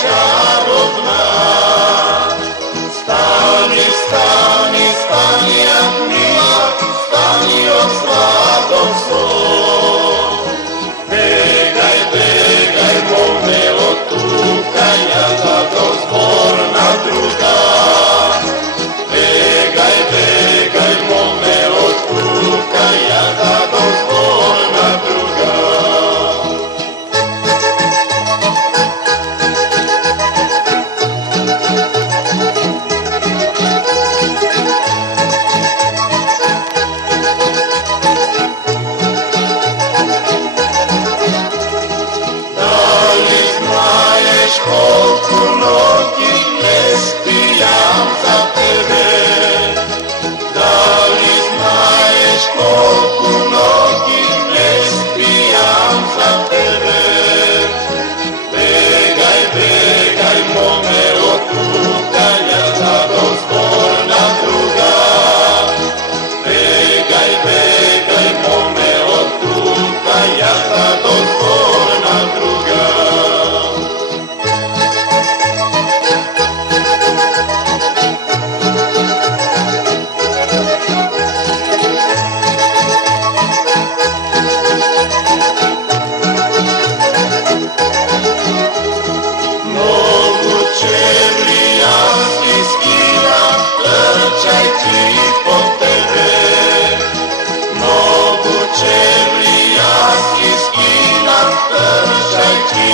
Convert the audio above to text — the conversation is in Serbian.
čarobná. Stani, stani, stani, jak mila, stani od sladom svoj. Begaj, begaj, mome od tukanja, tako zborna druga. Begaj, begaj, mome od tukanja, tako zborna druga. Koliko noći ne spijam za tebe? Da li znaješ koliko noći ne spijam za tebe? Begaj, begaj, mome od tukanja, tako zborna druga. Begaj, begaj, mome od tukanja, tako zborna druga. Trčaj ti po tebe, moguće li ja si skinam, trčaj ti